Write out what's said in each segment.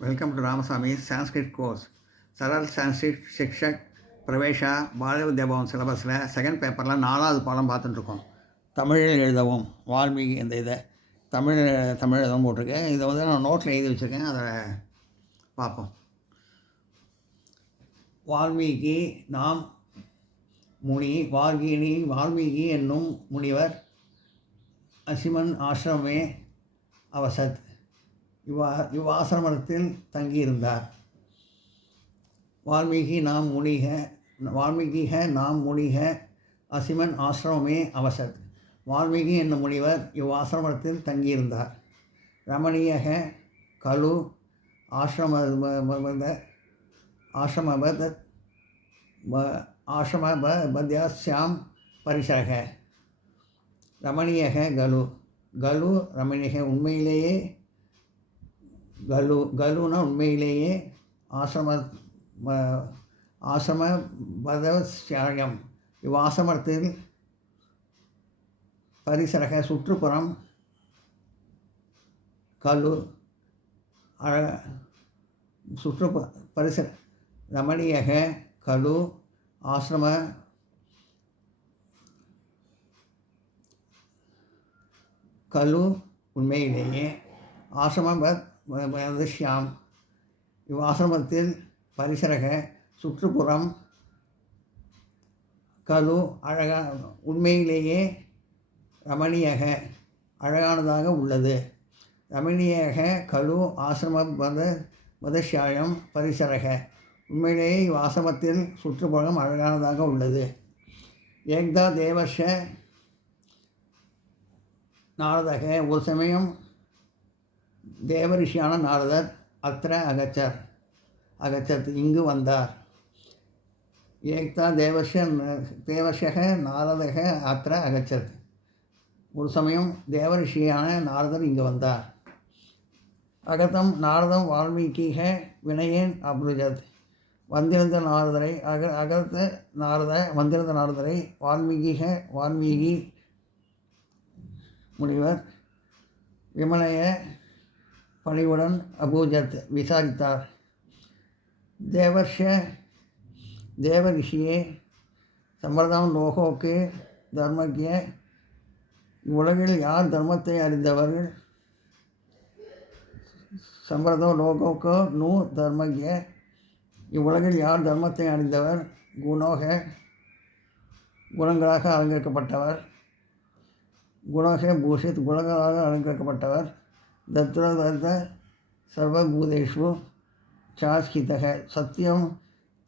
Welcome to Ramaswamy Sanskrit course. சரல் Sanskrit சிக்ஷக் பிரவேஷா Bharatiya Pawan சிலபஸில் second பேப்பரில் 4வது பாடம் பார்த்துட்டுருக்கோம். தமிழில் எழுதவும் வால்மீகி இந்த இதை தமிழ் எழுதவும் போட்டிருக்கேன். இதை வந்து நான் நோட்டில் எழுதி வச்சுருக்கேன், அதை பார்ப்போம். வால்மீகி நாம் முனி வால்மீகி என்னும் முனிவர் அசிமன் ஆசிரமே அவசத் இவ்வாசிரமத்தில் தங்கியிருந்தார். வால்மீகி நாம் முனிக அசிமன் ஆசிரமே அவசத். வால்மீகி என்னும் முனிவர் இவ்வாசிரமத்தில் தங்கியிருந்தார். ரமணீயக கலு ஆசிரமபத்யாஸ்யாம் பரிசரக. ரமணீயக கலு ரமணீக உண்மையிலேயே கலுனா உண்மையிலேயே ஆசிரம பதஸ்யாயம் இவ்வாசிரமத்தில் பரிசரக சுற்றுப்புறம் கலு பரிசர ரமணீயக கலு ஆசிரம கலு உண்மையிலேயே ஆசிரமபத்யாம் இவ்வாசிரமத்தில் பரிசரக சுற்றுப்புறம் கலு உண்மையிலேயே ரமணீயக அழகானதாக உள்ளது. ரமணீயக கலு ஆசிரமபத்யாம் பரிசரக உண்மையிலேயே இவ்வாசிரமத்தில் சுற்றுப்புறம் அழகானதாக உள்ளது. ஏக்தா தேவர்ஷ நாரதக ஒரு சமயம் தேவரிஷியான நாரதர் அத்திர அகச்சத் இங்கு வந்தார். ஏக்தா தேவர்ஷக நாரதக அத்திர அகச்சத் ஒரு சமயம் தேவரிஷியான நாரதர் இங்கு வந்தார். அகதம் நாரதம் வால்மீகிக வினயேன் அப்ருஜத். வந்திருந்த நாரதரை வால்மீகி முனிவர் விமலைய பணிவுடன் அபூஜத் விசாரித்தார். தேவரிஷியே சம்பிரதாம் லோகோக்கு தர்மக்கிய இவ்வுலகில் யார் தர்மத்தை அறிந்தவர்கள்? சம்பிரதோ லோகோக்கு நூ தர்மக்கிய இவ்வுலகில் யார் தர்மத்தை அறிந்தவர்? குணங்களாக அலங்கரிக்கப்பட்டவர். குணோக பூஷித் குணங்களாக அலங்கரிக்கப்பட்டவர். தத்ரதர்த சர்வபூதேஷு சாஸ்கிதக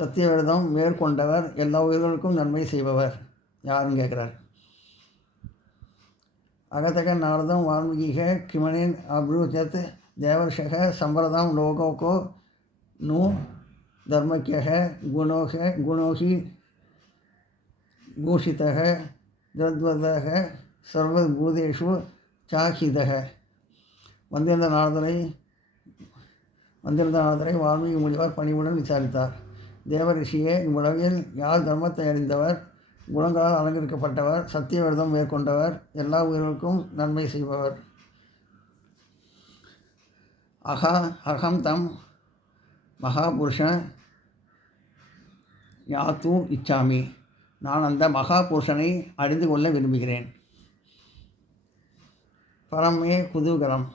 சத்தியவிரதம் மேற்கொண்டவர், எல்லா உயிர்களுக்கும் நன்மை செய்பவர். யாருன்னு கேட்குறார். அகதக நாரதம் வால்மீகிக கிமனின் அப்ரூஜத் தேவர்ஷக சம்பிரதாம் லோகோகோ நூ தர்மக்கியக குணோகி பூஷிதக தத்வதக சர்வபூதேஷு சாஹிதக. வந்திருந்த நாரதரை வால்மீகி முனிவர் பணிவுடன் விசாரித்தார். தேவரிஷியே இவ்வுலகில் யார் தர்மத்தை அறிந்தவர், குணங்களால் அலங்கரிக்கப்பட்டவர், சத்திய விரதம் மேற்கொண்டவர், எல்லா உயிர்களுக்கும் நன்மை செய்பவர்? அகம் தம் மகாபுருஷ யாத்து இச்சாமி. நான் அந்த மகாபுருஷனை அறிந்து கொள்ள விரும்புகிறேன். பரமே குதூகலம்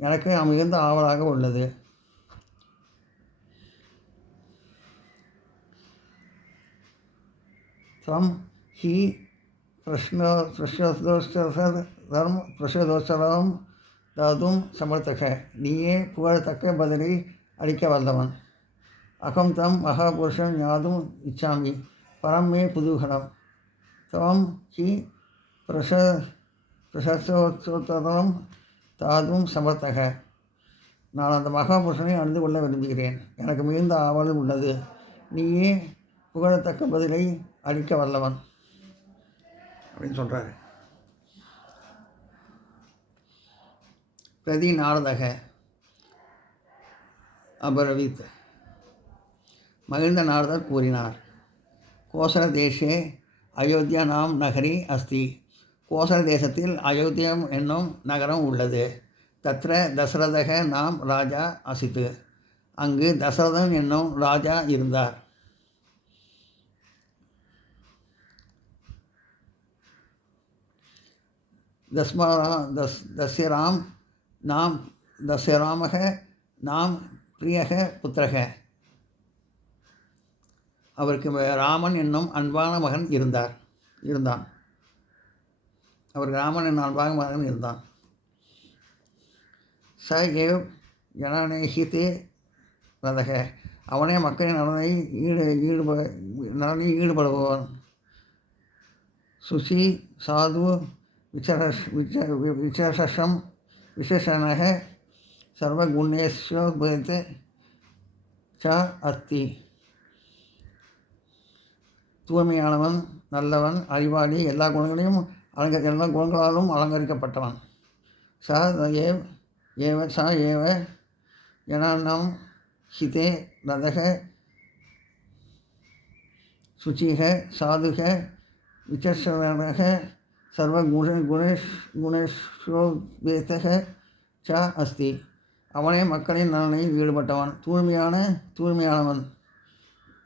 எனக்கு மிகுந்த ஆவலாக உள்ளது. தம் ஹி பிரஷதோஷரம் தாதும் சமர்த்தக. நீயே புகழத்தக்க பதிலை அளிக்க வல்லவன். அகம் தம் மகாபுருஷன் யாதும் இச்சாமி பரமே குதூகலம். தம் ஹி பிரசோத்தரம் தாதும் சமர்த்தக. நான் அந்த மகாபுருஷனை அறிந்து கொள்ள விரும்புகிறேன். எனக்கு மிகுந்த ஆவல் உள்ளது. நீயே புகழத்தக்க பதிலை அளிக்க வல்லவன் அப்படின்னு சொல்கிறாரு. பிரதி நாரதக அபரவித். மகிழ்ந்த நாரதர் கூறினார். கோசல தேசே அயோத்தியா நாம் நகரி அஸ்தி. கோசல தேசத்தில் அயோத்தியம் என்னும் நகரம் உள்ளது. தத்ர தசரதக நாம் ராஜா அசித்து. அங்கு தசரதன் என்னும் ராஜா இருந்தார். தஸ்யராம் நாம் தஸ்யராமக நாம் பிரியக புத்திரக. அவருக்கு ராமன் என்னும் அன்பான மகன் இருந்தான். அவருக்கு ராமன் என்னும் அன்பான மகன் இருந்தான். ச ஏவ் ஜனநேகிதே ரதக. அவனே மக்களின் நலனில் ஈடுபடுபவன். சுசி சாது விசேஷம் விசேஷணக சர்வகுணேஸ்வரே ச அஸ்தி. தூய்மையானவன், நல்லவன், அறிவாளி, எல்லா குணங்களாலும் அலங்கரிக்கப்பட்டவன். ச ஏவ ஜனானாம் ஹிதே ரதக சுச்சிக சாதுக விசேஷணக சர்வகுணேஸ்வரேதக ச அஸ்தி. அவனே மக்களின் நலனில் ஈடுபட்டவன், தூய்மையானவன்,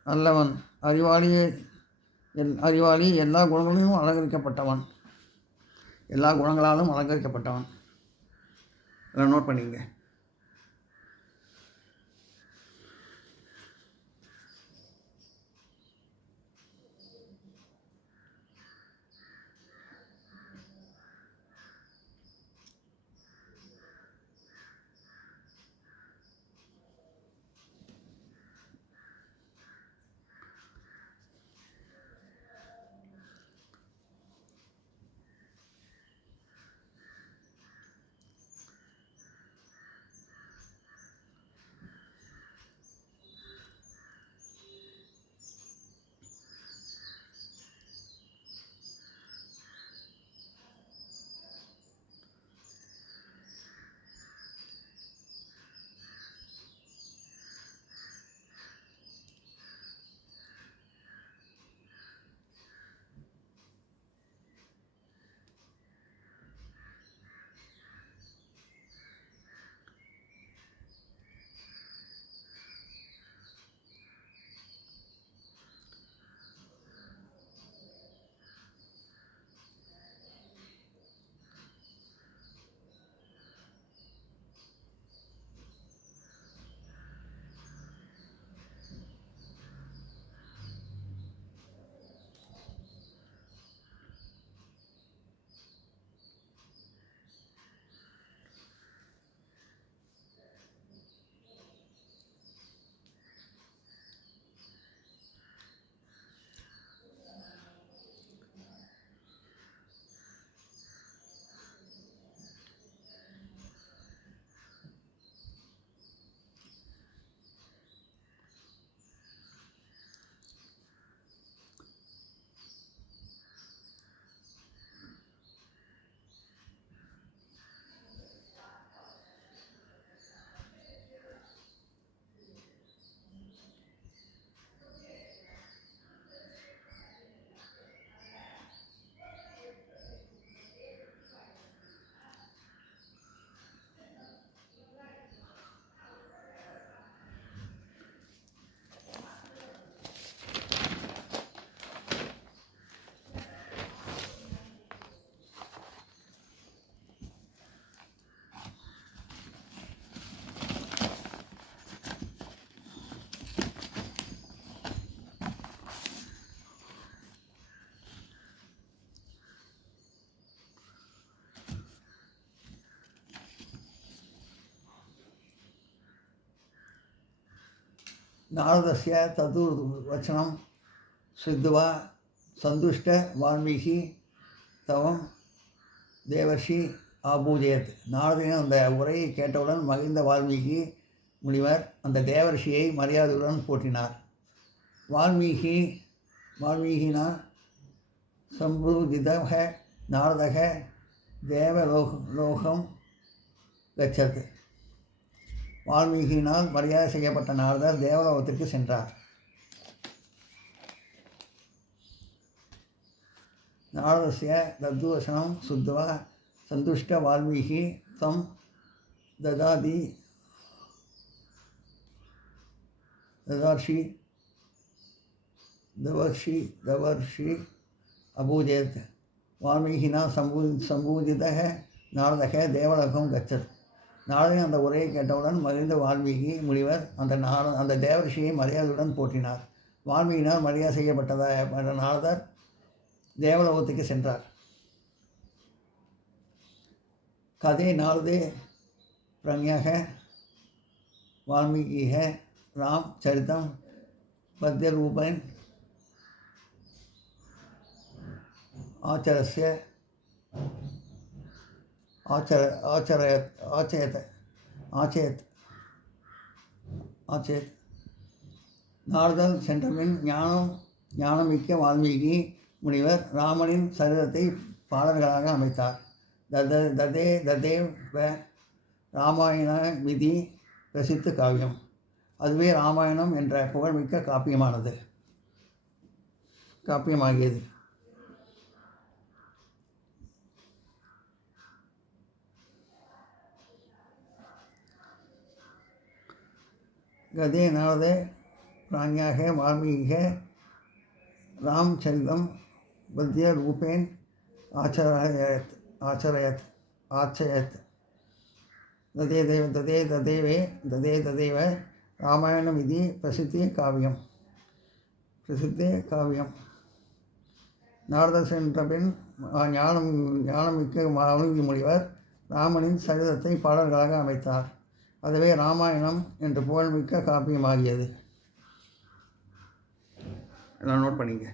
நல்லவன், அறிவாளி, எல்லா குணங்களாலும் அலங்கரிக்கப்பட்டவன். எல்லாம் நோட் பண்ணிங்க. நாரதஸ்ய ததுர்வச்சனம் ஸ்ருத்வா சந்துஷ்ட வால்மீகி தவம் தேவர்ஷி ஆபூஜயத். நாரதனின் அந்த உரையை கேட்டவுடன் மகிழ்ந்த வால்மீகி முனிவர் அந்த தேவர்ஷியை மரியாதையுடன் போற்றினார். வால்மீகினா சம்பூதிதக நாரதக தேவலோகம் கச்சத். வால்மீகியினால் மரியாதை செய்யப்பட்ட நாரதர் தேவலோகத்திற்கு சென்றார். நாரதஸ்ய தத்துவசனம் சுத்வா சந்துஷ்ட வால்மீகி தம் ददाति दवर्षि अभूजेत् वाल्मीकिना सम्बूजितः नारदः देवलोकं गच्छत् நாரதன் அந்த உரையை கேட்டவுடன் மகிழ்ந்த வால்மீகி முனிவர் அந்த தேவரிஷியை மரியாதையுடன் போற்றினார். வால்மீகினால் மரியாதை செய்யப்பட்டதாக நாரதர் தேவலோகத்துக்கு சென்றார். கதை நாரதே பிரம்யக वाल्मीकिः रामचरितं पद्यरूपेण ஆச்சேத் நாரதன் சென்றபின் ஞானமிக்க வால்மீகி முனிவர் ராமனின் சரிதத்தை பாடல்களாக அமைத்தார். ததேவ ராமாயண விதி பிரசித்த காவியம். அதுவே ராமாயணம் என்ற புகழ்மிக்க காப்பியமாகியது. गदे नारदे प्राण्याः वाल्मीकिः रामचरितं पद्यरूपेण आचरयत् तदेव रामायणमिति प्रसिद्धे काव्यम् நாரதர் சென்ற பின் ஞானமிக்க வால்மீகி முனிவர் ராமனின் சரிதத்தை பாடல்களாக அமைத்தார். அதுவே ராமாயணம் என்று புகழ்மிக்க காப்பியமாகியது. எல்லாம் நோட் பண்ணிங்க.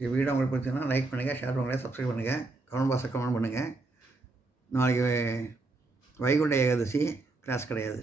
இந்த வீடியோ உங்களுக்கு பிடிச்சதுன்னா லைக் பண்ணுங்கள், ஷேர் பண்ணுங்கள், சப்ஸ்கிரைப் பண்ணுங்கள், கமெண்ட் பாக்ஸில் கமெண்ட் பண்ணுங்கள். நாளைக்கு வைகுண்ட ஏகாதசி கிளாஸ் கிடையாது.